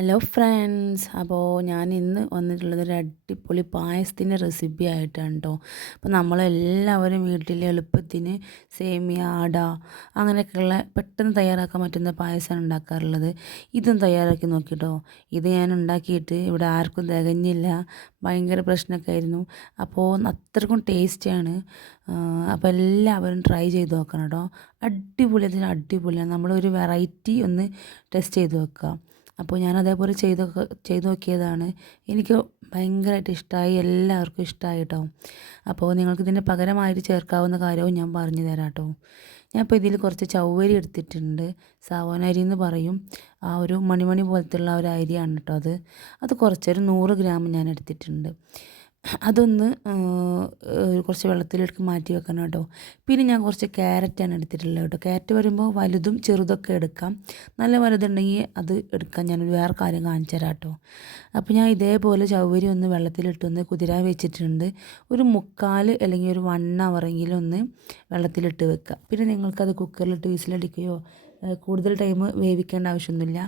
Hello friends. അപ്പോൾ ഞാൻ ഇന്ന് വന്നിട്ടുള്ളത് ഒരു അടിപൊളി പായസത്തിൻ്റെ റെസിപ്പി ആയിട്ടാണ് കേട്ടോ. അപ്പോൾ നമ്മളെല്ലാവരും വീട്ടിൽ എളുപ്പത്തിന് സേമിയ, അട അങ്ങനെയൊക്കെയുള്ള പെട്ടെന്ന് തയ്യാറാക്കാൻ പറ്റുന്ന പായസമാണ് ഉണ്ടാക്കാറുള്ളത്. ഇതും തയ്യാറാക്കി നോക്കിട്ടോ. ഇത് ഞാൻ ഉണ്ടാക്കിയിട്ട് ഇവിടെ ആർക്കും തികഞ്ഞില്ല, ഭയങ്കര പ്രശ്നമൊക്കെ ആയിരുന്നു. അപ്പോൾ അത്രക്കും ടേസ്റ്റിയാണ്. അപ്പോൾ എല്ലാവരും ട്രൈ ചെയ്ത് നോക്കണം കേട്ടോ. അടിപൊളി, അടിപൊളിയാണ്. നമ്മളൊരു വെറൈറ്റി ഒന്ന് ടെസ്റ്റ് ചെയ്ത് വെക്കുക. അപ്പോൾ ഞാൻ അതേപോലെ ചെയ്ത് നോക്കിയതാണ്. എനിക്ക് ഭയങ്കരമായിട്ട് ഇഷ്ടമായി, എല്ലാവർക്കും ഇഷ്ടമായി കേട്ടോ. അപ്പോൾ നിങ്ങൾക്ക് ഇതിന് പകരമായിട്ട് ചേർക്കാവുന്ന കാര്യവും ഞാൻ പറഞ്ഞു തരാം കേട്ടോ. ഞാൻ ഇപ്പോൾ ഇതിൽ കുറച്ച് ചവ്വരി എടുത്തിട്ടുണ്ട്. സാവോന അരി എന്ന് പറയും. ആ ഒരു മണിമണി പോലത്തുള്ള ഒരു അരിയാണ് കേട്ടോ അത് കുറച്ചൊരു 100 ഗ്രാം ഞാൻ എടുത്തിട്ടുണ്ട്. അതൊന്ന് കുറച്ച് വെള്ളത്തിലേക്ക് മാറ്റി വെക്കണം കേട്ടോ. പിന്നെ ഞാൻ കുറച്ച് ക്യാരറ്റാണ് എടുത്തിട്ടുള്ളത് കേട്ടോ. ക്യാരറ്റ് വരുമ്പോൾ വലുതും ചെറുതൊക്കെ എടുക്കാം. നല്ല വലുതുണ്ടെങ്കിൽ അത് എടുക്കാം. ഞാൻ വേറെ കാര്യം കാണിച്ചു തരാം കേട്ടോ. അപ്പോൾ ഞാൻ ഇതേപോലെ ചവ്വരി ഒന്ന് വെള്ളത്തിലിട്ടൊന്ന് കുതിരാൻ വെച്ചിട്ടുണ്ട്. ഒരു 3/4 അല്ലെങ്കിൽ ഒരു 1 ഹവറെങ്കിലും ഒന്ന് വെള്ളത്തിലിട്ട് വെക്കുക. പിന്നെ നിങ്ങൾക്കത് കുക്കറിലിട്ട് വിസിലടിക്കുകയോ കൂടുതൽ ടൈം വേവിക്കേണ്ട ആവശ്യമൊന്നുമില്ല.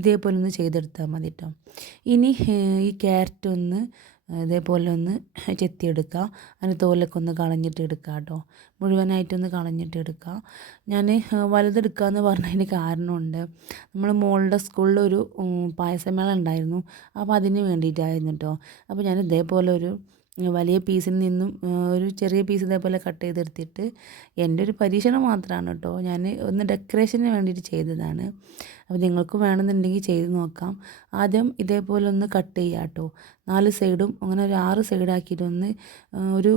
ഇതേപോലെ ഒന്ന് ചെയ്തെടുത്താൽ മതി കേട്ടോ. ഇനി ഈ ക്യാരറ്റ് ഒന്ന് ഇതേപോലെ ഒന്ന് ചെത്തിയെടുക്കുക. അതിന് തോലൊക്കെ ഒന്ന് കളഞ്ഞിട്ട് എടുക്കുക കേട്ടോ. മുഴുവനായിട്ടൊന്ന് കളഞ്ഞിട്ട് എടുക്കുക. ഞാൻ വലുതെടുക്കുക എന്ന് പറഞ്ഞതിന് കാരണമുണ്ട്. നമ്മൾ മോളുടെ സ്കൂളിലൊരു പായസമേള ഉണ്ടായിരുന്നു. അപ്പോൾ അതിന് വേണ്ടിയിട്ടായിരുന്നു കേട്ടോ. അപ്പോൾ ഞാൻ ഇതേപോലെ ഒരു വലിയ പീസിൽ നിന്നും ഒരു ചെറിയ പീസ് ഇതേപോലെ കട്ട് ചെയ്തെടുത്തിട്ട് എൻ്റെ ഒരു പരീക്ഷണം മാത്രമാണ് കേട്ടോ. ഞാൻ ഒന്ന് ഡെക്കറേഷന് വേണ്ടിയിട്ട് ചെയ്തതാണ്. അപ്പോൾ നിങ്ങൾക്ക് വേണമെന്നുണ്ടെങ്കിൽ ചെയ്ത് നോക്കാം. ആദ്യം ഇതേപോലെ ഒന്ന് കട്ട് ചെയ്യുക കേട്ടോ. 4 സൈഡും അങ്ങനെ ഒരു 6 സൈഡാക്കിയിട്ടൊന്ന് ഒരു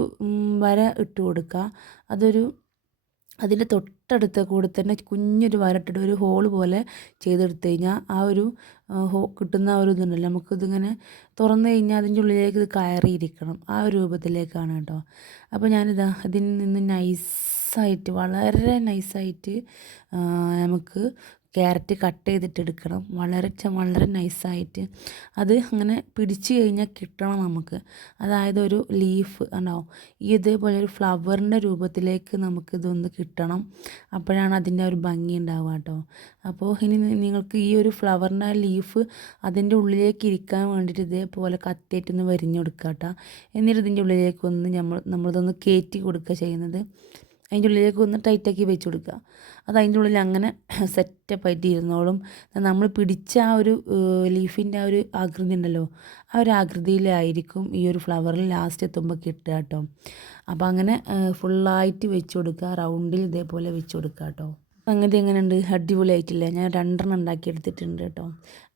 വര ഇട്ട് കൊടുക്കുക. അതിൻ്റെ തൊട്ടടുത്ത കൂടെ തന്നെ കുഞ്ഞൊരു വരട്ടിട്ട് ഒരു ഹോൾ പോലെ ചെയ്തെടുത്ത് കഴിഞ്ഞാൽ ആ ഒരു കിട്ടുന്ന ആ ഒരു ഇതുണ്ടല്ലോ, നമുക്കിതിങ്ങനെ തുറന്നു കഴിഞ്ഞാൽ അതിൻ്റെ ഉള്ളിലേക്ക് ഇത് കയറിയിരിക്കണം. ആ ഒരു രൂപത്തിലേക്കാണ് കേട്ടോ. അപ്പോൾ ഞാനിതാ അതിൽ നിന്ന് നൈസായിട്ട്, വളരെ നൈസായിട്ട് നമുക്ക് ക്യാരറ്റ് കട്ട് ചെയ്തിട്ട് എടുക്കണം. വളരെ നൈസായിട്ട് അത് അങ്ങനെ പിടിച്ച് കഴിഞ്ഞാൽ കിട്ടണം നമുക്ക്. അതായത് ഒരു ലീഫ് ഉണ്ടാവും, ഇതേപോലെ ഒരു ഫ്ലവറിൻ്റെ രൂപത്തിലേക്ക് നമുക്കിതൊന്ന് കിട്ടണം. അപ്പോഴാണ് അതിൻ്റെ ഒരു ഭംഗി ഉണ്ടാവുക കേട്ടോ. അപ്പോൾ ഇനി നിങ്ങൾക്ക് ഈ ഒരു ഫ്ലവറിൻ്റെ ലീഫ് അതിൻ്റെ ഉള്ളിലേക്ക് ഇരിക്കാൻ വേണ്ടിയിട്ട് ഇതേപോലെ കത്തിയിട്ടൊന്ന് വരിഞ്ഞു കൊടുക്കുക കേട്ടോ. എന്നിട്ട് ഇതിൻ്റെ ഉള്ളിലേക്ക് ഒന്ന് നമ്മളിതൊന്ന് കയറ്റി കൊടുക്കുക ചെയ്യുന്നത്. അതിൻ്റെ ഉള്ളിലേക്ക് ഒന്ന് ടൈറ്റാക്കി വെച്ച് കൊടുക്കുക. അത് അതിൻ്റെ ഉള്ളിൽ അങ്ങനെ സെറ്റപ്പായിട്ട് ഇരുന്നോളും. നമ്മൾ പിടിച്ച ആ ഒരു ലീഫിൻ്റെ ആ ഒരു ആകൃതി ഉണ്ടല്ലോ, ആ ഒരു ആകൃതിയിലായിരിക്കും ഈ ഒരു ഫ്ലവറിൽ ലാസ്റ്റ് എത്തുമ്പോൾ കിട്ടുക കേട്ടോ. അപ്പോൾ അങ്ങനെ ഫുള്ളായിട്ട് വെച്ച് കൊടുക്കുക, റൗണ്ടിൽ ഇതേപോലെ വെച്ച് കൊടുക്കുക കേട്ടോ. സംഗതി എങ്ങനെയുണ്ട്? അടിപൊളിയായിട്ടില്ല? ഞാൻ 2 ഉണ്ടാക്കിയെടുത്തിട്ടുണ്ട് കേട്ടോ.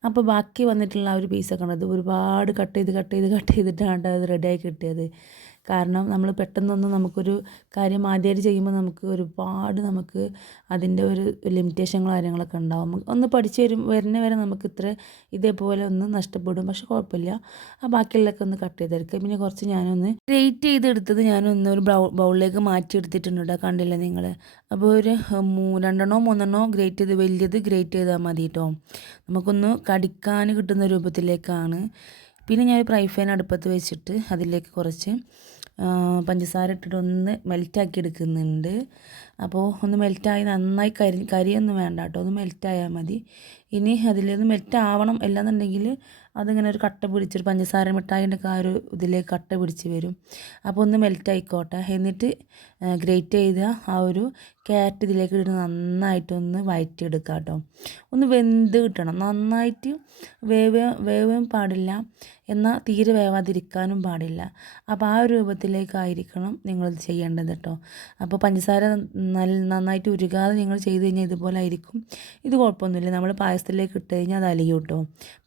അപ്പോൾ ബാക്കി വന്നിട്ടുള്ള ആ ഒരു പീസൊക്കെ ഉണ്ട്, അത് ഒരുപാട് കട്ട് ചെയ്തിട്ടാണ് അത് റെഡിയായി കിട്ടിയത്. കാരണം നമ്മൾ പെട്ടെന്നൊന്നും നമുക്കൊരു കാര്യം ആദ്യമായിട്ട് ചെയ്യുമ്പോൾ നമുക്ക് അതിൻ്റെ ഒരു ലിമിറ്റേഷനും കാര്യങ്ങളൊക്കെ ഉണ്ടാവും. ഒന്ന് പഠിച്ച് വരുന്ന വരെ നമുക്ക് ഇതേപോലെ ഒന്ന് നഷ്ടപ്പെടും. പക്ഷെ കുഴപ്പമില്ല. ആ ബാക്കിയുള്ളതൊക്കെ ഒന്ന് കട്ട് ചെയ്തെടുക്കുക. പിന്നെ കുറച്ച് ഞാനൊന്ന് ഗ്രേറ്റ് ചെയ്തെടുത്തത് ഞാനൊന്ന് ഒരു ബൗളിലേക്ക് മാറ്റിയെടുത്തിട്ടുണ്ട് കേട്ടോ. കണ്ടില്ലേ നിങ്ങൾ? അപ്പോൾ ഒരു 2 3 ഗ്രേറ്റ് ചെയ്ത്, വലിയത് ഗ്രേറ്റ് ചെയ്താൽ മതി കേട്ടോ. നമുക്കൊന്ന് കടിക്കാൻ കിട്ടുന്ന രൂപത്തിലേക്കാണ്. പിന്നെ ഞാൻ ഫ്രൈ പാൻ അടുപ്പത്ത് വെച്ചിട്ട് അതിലേക്ക് കുറച്ച് പഞ്ചസാര ഇട്ടിട്ട് ഒന്ന് മെൽറ്റാക്കി എടുക്കുന്നുണ്ട്. അപ്പോൾ ഒന്ന് മെൽറ്റായി നന്നായി കരിയൊന്നും വേണ്ട കേട്ടോ, ഒന്ന് മെൽറ്റായാൽ മതി. ഇനി അതിലൊന്ന് മെൽറ്റാവണം, അല്ലാന്നുണ്ടെങ്കിൽ അതിങ്ങനെ ഒരു കട്ട പിടിച്ചൊരു പഞ്ചസാര മിഠായിൻ്റെ ഒക്കെ ആ ഒരു ഇതിലേക്ക് കട്ട പിടിച്ച് വരും. അപ്പോൾ ഒന്ന് മെൽറ്റായിക്കോട്ടെ. എന്നിട്ട് ഗ്രേറ്റ് ചെയ്ത ആ ഒരു ക്യാരറ്റ് ഇതിലേക്ക് ഇട്ട് നന്നായിട്ടൊന്ന് വഴറ്റിയെടുക്കുക കേട്ടോ. ഒന്ന് വെന്ത് കിട്ടണം, നന്നായിട്ട് വേവാൻ പാടില്ല, എന്നാൽ തീരെ വേവാതിരിക്കാനും പാടില്ല. അപ്പോൾ ആ ഒരു രൂപത്തിലേക്കായിരിക്കണം നിങ്ങളിത് ചെയ്യേണ്ടത് കേട്ടോ. അപ്പോൾ പഞ്ചസാര നന്നായിട്ട് ഉരുകാതെ നിങ്ങൾ ചെയ്ത് കഴിഞ്ഞാൽ ഇതുപോലെ ആയിരിക്കും. ഇത് കുഴപ്പമൊന്നുമില്ല, നമ്മൾ പായസത്തിലേക്ക് ഇട്ട് കഴിഞ്ഞാൽ അത് അലിയും കേട്ടോ,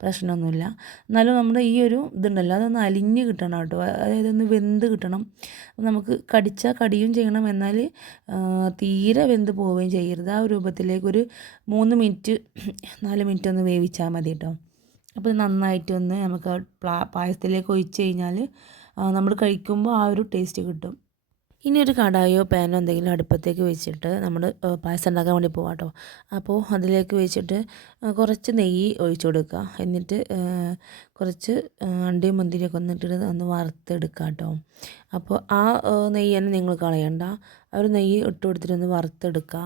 പ്രശ്നമൊന്നുമില്ല. എന്നാലും നമ്മുടെ ഈ ഒരു ഇതുണ്ടല്ലോ, അതൊന്ന് അലിഞ്ഞ് കിട്ടണം കേട്ടോ, അതായത് ഒന്ന് വെന്ത് കിട്ടണം. നമുക്ക് കടിച്ചാൽ കടിയും ചെയ്യണം, എന്നാൽ തീരെ വെന്ത് പോവുകയും ചെയ്യരുത്. ആ ഒരു രൂപത്തിലേക്ക് ഒരു 3 മിനിറ്റ് 4 മിനിറ്റ് ഒന്ന് വേവിച്ചാൽ മതി കേട്ടോ. അപ്പോൾ നന്നായിട്ടൊന്ന് നമുക്ക് പായസത്തിലേക്ക് ഒഴിച്ച് കഴിഞ്ഞാൽ നമ്മൾ കഴിക്കുമ്പോൾ ആ ഒരു ടേസ്റ്റ് കിട്ടും. ഇനി ഒരു കടായോ പാനോ എന്തെങ്കിലും അടുപ്പത്തേക്ക് വെച്ചിട്ട് നമ്മൾ പായസം ഉണ്ടാക്കാൻ വേണ്ടി പോകാം കേട്ടോ. അപ്പോൾ അതിലേക്ക് വെച്ചിട്ട് കുറച്ച് നെയ്യ് ഒഴിച്ചു കൊടുക്കുക. എന്നിട്ട് കുറച്ച് അണ്ടിയും മുന്തിരിയൊക്കെ ഒന്നിട്ടിട്ട് ഒന്ന് വറുത്തെടുക്കുക കേട്ടോ. അപ്പോൾ ആ നെയ്യ് തന്നെ നിങ്ങൾ കളയണ്ട, ആ ഒരു നെയ്യ് ഇട്ട് കൊടുത്തിട്ട് ഒന്ന് വറുത്തെടുക്കുക.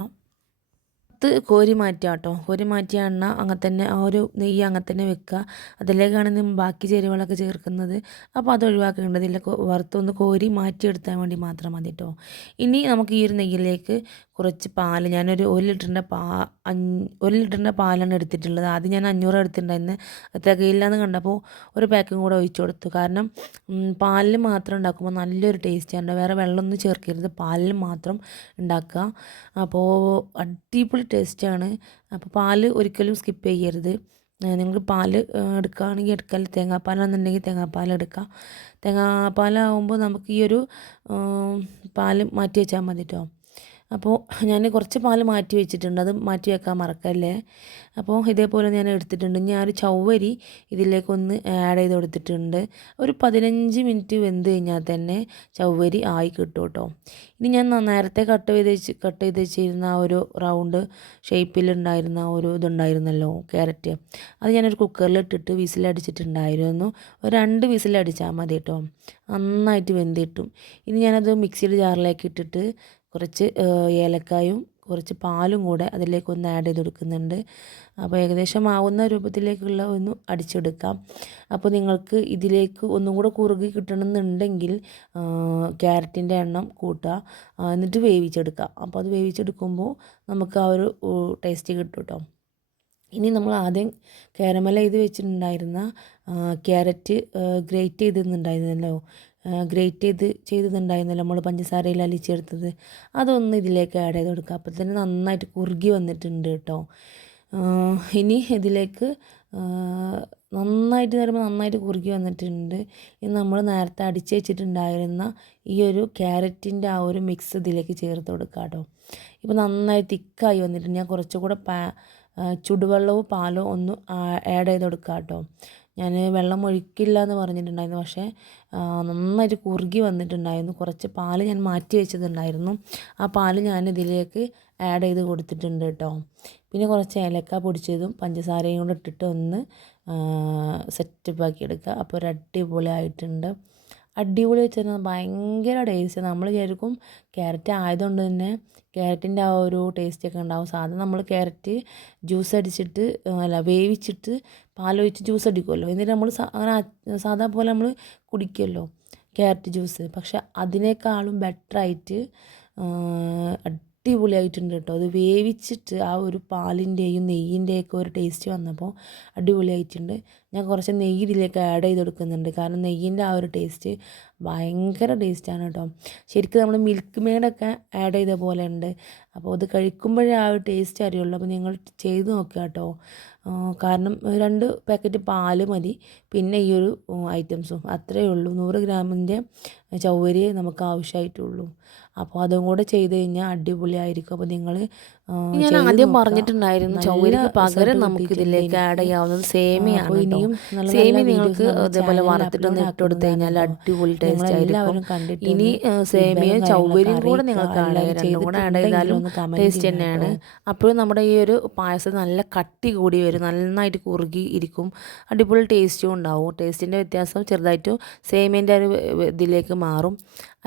വറുത്ത് കോരി മാറ്റുക കേട്ടോ. കോരി മാറ്റിയ എണ്ണ അങ്ങനെ തന്നെ ആ ഒരു നെയ്യ് അങ്ങനെ തന്നെ വെക്കുക. അതിലേക്കാണ് നമ്മൾ ബാക്കി ചേരുവകളൊക്കെ ചേർക്കുന്നത്. അപ്പോൾ അത് ഒഴിവാക്കേണ്ടത് ഇതിൽ വറുത്തൊന്ന് കോരി മാറ്റിയെടുത്താൽ വേണ്ടി മാത്രം മതി കേട്ടോ. ഇനി നമുക്ക് ഈ ഒരു നെയ്യിലേക്ക് കുറച്ച് പാൽ, ഞാനൊരു 1 ലിറ്ററിൻ്റെ പാലാണ് എടുത്തിട്ടുള്ളത്. ആദ്യം ഞാൻ 500 എടുത്തിട്ടുണ്ടായിരുന്നു. തികയില്ലാന്ന് കണ്ടപ്പോൾ ഒരു പാക്കും കൂടെ ഒഴിച്ചു കൊടുത്തു. കാരണം പാലിൽ മാത്രം ഉണ്ടാക്കുമ്പോൾ നല്ലൊരു ടേസ്റ്റാണ്. വേറെ വെള്ളമൊന്നും ചേർക്കരുത്, പാലിൽ മാത്രം ഉണ്ടാക്കുക. അപ്പോൾ അടിപൊളി ടേസ്റ്റാണ്. അപ്പോൾ പാൽ ഒരിക്കലും സ്കിപ്പ് ചെയ്യരുത്. നിങ്ങൾക്ക് പാൽ എടുക്കുകയാണെങ്കിൽ എടുക്കാൻ, തേങ്ങാപ്പാലാണെന്നുണ്ടെങ്കിൽ തേങ്ങാപ്പാൽ എടുക്കുക. തേങ്ങാപ്പാലാവുമ്പോൾ നമുക്ക് ഈ ഒരു പാൽ മാറ്റി വെച്ചാൽ മതി കേട്ടോ. അപ്പോൾ ഞാൻ കുറച്ച് പാൽ മാറ്റി വെച്ചിട്ടുണ്ട്, അത് മാറ്റി വെക്കാൻ മറക്കല്ലേ. അപ്പോൾ ഇതേപോലെ ഞാൻ എടുത്തിട്ടുണ്ട്. ഞാൻ ഒരു ചവ്വരി ഇതിലേക്കൊന്ന് ആഡ് ചെയ്ത് കൊടുത്തിട്ടുണ്ട്. ഒരു 15 മിനിറ്റ് വെന്ത് കഴിഞ്ഞാൽ തന്നെ ചവ്വരി ആയി കിട്ടും കേട്ടോ. ഇനി ഞാൻ നേരത്തെ കട്ട് ചെയ്ത് വെച്ചിരുന്ന ആ ഒരു റൗണ്ട് ഷേപ്പിലുണ്ടായിരുന്ന ഒരു ഇതുണ്ടായിരുന്നല്ലോ, ക്യാരറ്റ്, അത് ഞാനൊരു കുക്കറിലിട്ടിട്ട് വിസിലടിച്ചിട്ടുണ്ടായിരുന്നു. ഒരു 2 വിസിലടിച്ചാൽ മതി കേട്ടോ, നന്നായിട്ട് വെന്ത് കിട്ടും. ഇനി ഞാനത് മിക്സിയുടെ ജാറിലേക്ക് ഇട്ടിട്ട് കുറച്ച് ഏലക്കായും കുറച്ച് പാലും കൂടെ അതിലേക്കൊന്ന് ആഡ് ചെയ്ത് കൊടുക്കുന്നുണ്ട്. അപ്പോൾ ഏകദേശം ആവുന്ന രൂപത്തിലേക്കുള്ള ഒന്ന് അടിച്ചെടുക്കാം. അപ്പോൾ നിങ്ങൾക്ക് ഇതിലേക്ക് ഒന്നും കൂടെ കുറുകി കിട്ടണമെന്നുണ്ടെങ്കിൽ ക്യാരറ്റിൻ്റെ എണ്ണം കൂട്ടുക, എന്നിട്ട് വേവിച്ചെടുക്കുക. അപ്പോൾ അത് വേവിച്ചെടുക്കുമ്പോൾ നമുക്ക് ആ ഒരു ടേസ്റ്റ് കിട്ടും കേട്ടോ. ഇനി നമ്മൾ ആദ്യം കാരമൽ ചെയ്ത് വെച്ചിട്ടുണ്ടായിരുന്ന ക്യാരറ്റ് ഗ്രേറ്റ് ചെയ്തിട്ടുണ്ടായിരുന്നല്ലോ, നമ്മൾ പഞ്ചസാരയിൽ അലിച്ചെടുത്തത്, അതൊന്ന് ഇതിലേക്ക് ആഡ് ചെയ്ത് കൊടുക്കുക. അപ്പോൾ തന്നെ നന്നായിട്ട് കുറുകി വന്നിട്ടുണ്ട് കേട്ടോ. ഇനി ഇതിലേക്ക് നന്നായിട്ട് കുറുകി വന്നിട്ടുണ്ട്. ഇനി നമ്മൾ നേരത്തെ അടിച്ച് വെച്ചിട്ടുണ്ടായിരുന്ന ഈ ഒരു ക്യാരറ്റിൻ്റെ ആ ഒരു മിക്സ് ഇതിലേക്ക് ചേർത്ത് കൊടുക്കുക കേട്ടോ. ഇപ്പോൾ നന്നായി തിക്കായി വന്നിട്ടുണ്ട്. ഞാൻ കുറച്ചുകൂടെ ചുടുവെള്ളവും പാലോ ഒന്ന് ആഡ് ചെയ്ത് കൊടുക്കുക കേട്ടോ. ഞാൻ വെള്ളം ഒഴിക്കില്ല എന്ന് പറഞ്ഞിട്ടുണ്ടായിരുന്നു, പക്ഷേ നന്നായിട്ട് കുറുകി വന്നിട്ടുണ്ടായിരുന്നു. കുറച്ച് പാൽ ഞാൻ മാറ്റി വെച്ചിട്ടുണ്ടായിരുന്നു, ആ പാൽ ഞാൻ ഇതിലേക്ക് ആഡ് ചെയ്ത് കൊടുത്തിട്ടുണ്ട് കേട്ടോ. പിന്നെ കുറച്ച് ഏലക്ക പൊടിച്ചതും പഞ്ചസാരയും കൂടെ ഇട്ടിട്ട് ഒന്ന് സെറ്റപ്പാക്കി എടുക്കുക. അപ്പോൾ ഒരു അടിപൊളി ആയിട്ടുണ്ട്. അടിപൊളി വെച്ചാൽ ഭയങ്കര ടേസ്റ്റ്. നമ്മൾ വിചാരിക്കും ക്യാരറ്റ് ആയതുകൊണ്ട് തന്നെ ക്യാരറ്റിൻ്റെ ആ ഒരു ടേസ്റ്റൊക്കെ ഉണ്ടാവും. സാധാരണ നമ്മൾ ക്യാരറ്റ് ജ്യൂസ് അടിച്ചിട്ട് വേവിച്ചിട്ട് പാലൊഴിച്ച് ജ്യൂസ് അടിക്കുമല്ലോ, എന്നിട്ട് നമ്മൾ അങ്ങനെ സാധാ പോലെ നമ്മൾ കുടിക്കുമല്ലോ ക്യാരറ്റ് ജ്യൂസ്. പക്ഷെ അതിനേക്കാളും ബെറ്ററായിട്ട് അടിപൊളിയായിട്ടുണ്ട് കേട്ടോ. അത് വേവിച്ചിട്ട് ആ ഒരു പാലിൻ്റെയും നെയ്യിൻ്റെയൊക്കെ ഒരു ടേസ്റ്റ് വന്നപ്പോൾ അടിപൊളിയായിട്ടുണ്ട്. ഞാൻ കുറച്ച് നെയ്യ് ഇതിലേക്ക് ആഡ് ചെയ്ത് കൊടുക്കുന്നുണ്ട്, കാരണം നെയ്യിൻ്റെ ആ ഒരു ടേസ്റ്റ് ഭയങ്കര ടേസ്റ്റാണ് കേട്ടോ. ശരിക്കും നമ്മൾ മിൽക്ക് മെയ്ഡൊക്കെ ആഡ് ചെയ്ത പോലെ ഉണ്ട്. അപ്പോൾ അത് കഴിക്കുമ്പോഴേ ആ ഒരു ടേസ്റ്റ് അറിയുള്ളൂ. അപ്പോൾ നിങ്ങൾ ചെയ്ത് നോക്കുക കേട്ടോ. കാരണം 2 പാക്കറ്റ് പാല് മതി, പിന്നെ ഈ ഒരു ഐറ്റംസും അത്രയേ ഉള്ളൂ. 100 ഗ്രാമിൻ്റെ ചവ്വരി നമുക്ക് ആവശ്യമായിട്ടുള്ളൂ. അപ്പോൾ അതും കൂടെ ചെയ്ത് കഴിഞ്ഞാൽ അടിപൊളിയായിരിക്കും. അപ്പോൾ നിങ്ങൾ ഞാൻ ആദ്യം പറഞ്ഞിട്ടുണ്ടായിരുന്നു ചവ്വരിക്ക് പകരം നമുക്ക് ഇതിലേക്ക് ആഡ് ചെയ്യാവുന്നത് സേമിയാണ്. ഇനിയും സേമി നിങ്ങൾക്ക് ഇതേപോലെ വറുത്തിട്ടൊന്ന് ഇട്ട് കൊടുത്തു കഴിഞ്ഞാൽ അടിപൊളി ടേസ്റ്റ് ആയിരിക്കും. ഇനി സേമിയും ചവ്വരിയും കൂടെ നിങ്ങൾക്ക് ആഡ് ചെയ്യാം, രണ്ടും കൂടെ ആഡ് ചെയ്താലും ടേസ്റ്റ് തന്നെയാണ്. അപ്പോഴും നമ്മുടെ ഈ ഒരു പായസം നല്ല കട്ടി കൂടി വരും, നന്നായിട്ട് കുറുകി ഇരിക്കും, അടിപൊളി ടേസ്റ്റും ഉണ്ടാവും. ടേസ്റ്റിൻ്റെ വ്യത്യാസം ചെറുതായിട്ട് സേമിയൻ്റെ ഒരു ഇതിലേക്ക് മാറും.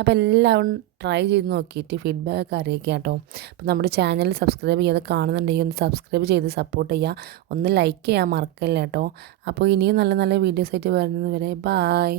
അപ്പോൾ എല്ലാവരും ട്രൈ ചെയ്ത് നോക്കിയിട്ട് ഫീഡ്ബാക്ക് അറിയിക്കുക കേട്ടോ. അപ്പോൾ നമ്മുടെ ചാനൽ സബ്സ്ക്രൈബ് ചെയ്യാതെ കാണുന്നുണ്ടെങ്കിൽ ഒന്ന് സബ്സ്ക്രൈബ് ചെയ്ത് സപ്പോർട്ട് ചെയ്യുക, ഒന്ന് ലൈക്ക് ചെയ്യാൻ മറക്കല്ല കേട്ടോ. അപ്പോൾ ഇനിയും നല്ല നല്ല വീഡിയോസ് ആയിട്ട് വരുന്നത് വരെ ബായ്.